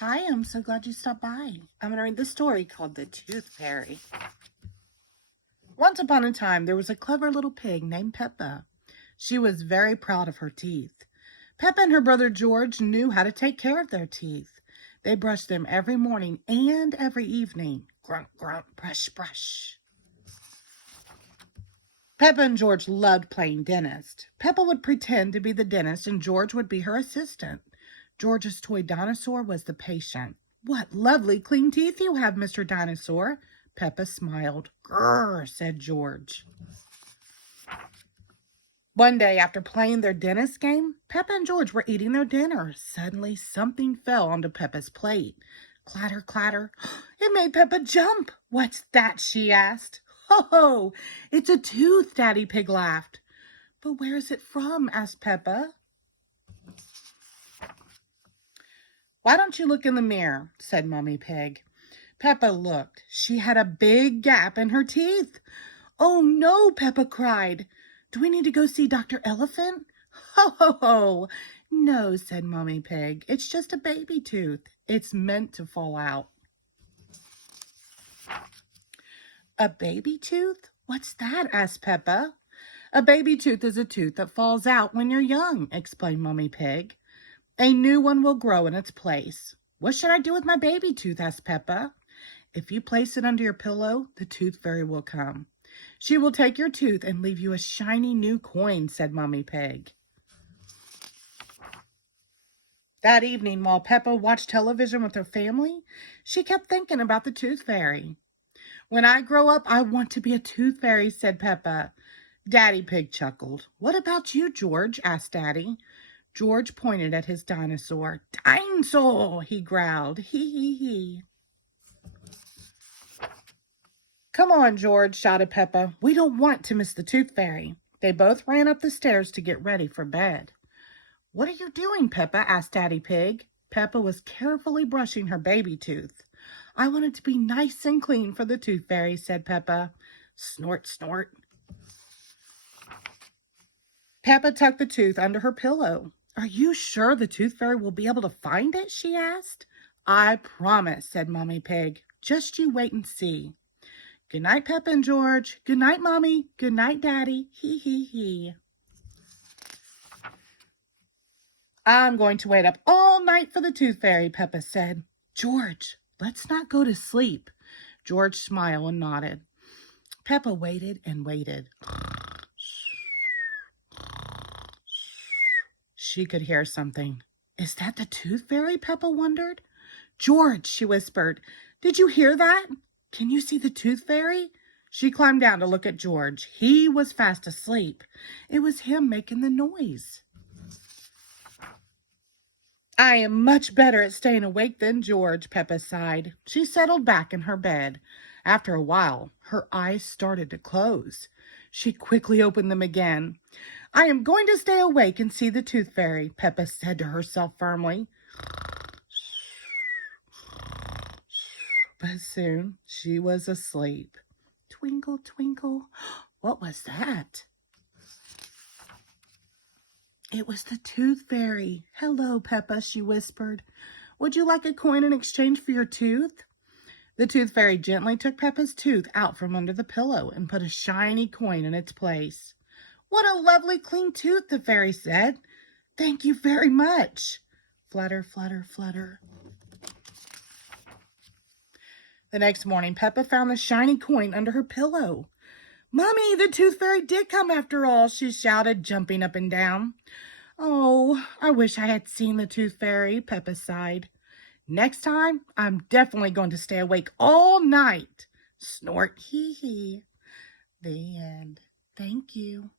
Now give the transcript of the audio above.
Hi, I'm so glad you stopped by. I'm going to read the story called The Tooth Fairy. Once upon a time, there was a clever little pig named Peppa. She was very proud of her teeth. Peppa and her brother George knew how to take care of their teeth. They brushed them every morning and every evening. Grunt, grunt, brush, brush. Peppa and George loved playing dentist. Peppa would pretend to be the dentist and George would be her assistant. George's toy dinosaur was the patient. "What lovely clean teeth you have, Mr. Dinosaur." Peppa smiled. "Grrr," said George. One day, after playing their dentist game, Peppa and George were eating their dinner. Suddenly, something fell onto Peppa's plate. Clatter, clatter. It made Peppa jump. "What's that?" she asked. "Ho, ho, it's a tooth," Daddy Pig laughed. "But where is it from?" asked Peppa. "Why don't you look in the mirror?" said Mommy Pig. Peppa looked. She had a big gap in her teeth. "Oh, no," Peppa cried. "Do we need to go see Dr. Elephant?" "Ho, ho, ho. No," said Mommy Pig. "It's just a baby tooth. It's meant to fall out." "A baby tooth? What's that?" asked Peppa. "A baby tooth is a tooth that falls out when you're young," explained Mommy Pig. "A new one will grow in its place." "What should I do with my baby tooth?" asked Peppa. "If you place it under your pillow, the tooth fairy will come. She will take your tooth and leave you a shiny new coin," said Mommy Pig. That evening, while Peppa watched television with her family, she kept thinking about the tooth fairy. "When I grow up, I want to be a tooth fairy," said Peppa. Daddy Pig chuckled. "What about you, George?" asked Daddy. George pointed at his dinosaur. "Dinosaur," he growled. Hee hee hee. "Come on, George," shouted Peppa. "We don't want to miss the tooth fairy." They both ran up the stairs to get ready for bed. "What are you doing, Peppa?" asked Daddy Pig. Peppa was carefully brushing her baby tooth. "I want it to be nice and clean for the tooth fairy," said Peppa. Snort, snort. Peppa tucked the tooth under her pillow. "Are you sure the tooth fairy will be able to find it?" she asked. "I promise," said Mommy Pig. "Just you wait and see." "Good night, Peppa and George." "Good night, Mommy." "Good night, Daddy." Hee hee hee. "I'm going to wait up all night for the tooth fairy," Peppa said. "George, let's not go to sleep." George smiled and nodded. Peppa waited and waited. She could hear something. "Is that the tooth fairy?" Peppa wondered. "George," she whispered, "did you hear that? Can you see the tooth fairy?" She climbed down to look at George. He was fast asleep. It was him making the noise. "I am much better at staying awake than George," Peppa sighed. She settled back in her bed. After a while, her eyes started to close. She quickly opened them again. "I am going to stay awake and see the tooth fairy," Peppa said to herself firmly. But soon she was asleep. Twinkle, twinkle. What was that? It was the tooth fairy. "Hello, Peppa," she whispered. "Would you like a coin in exchange for your tooth?" The tooth fairy gently took Peppa's tooth out from under the pillow and put a shiny coin in its place. "What a lovely clean tooth," the fairy said. "Thank you very much." Flutter, flutter, flutter. The next morning, Peppa found the shiny coin under her pillow. "Mommy, the tooth fairy did come after all," she shouted, jumping up and down. "Oh, I wish I had seen the tooth fairy," Peppa sighed. "Next time, I'm definitely going to stay awake all night." Snort, hee hee. The end. Thank you.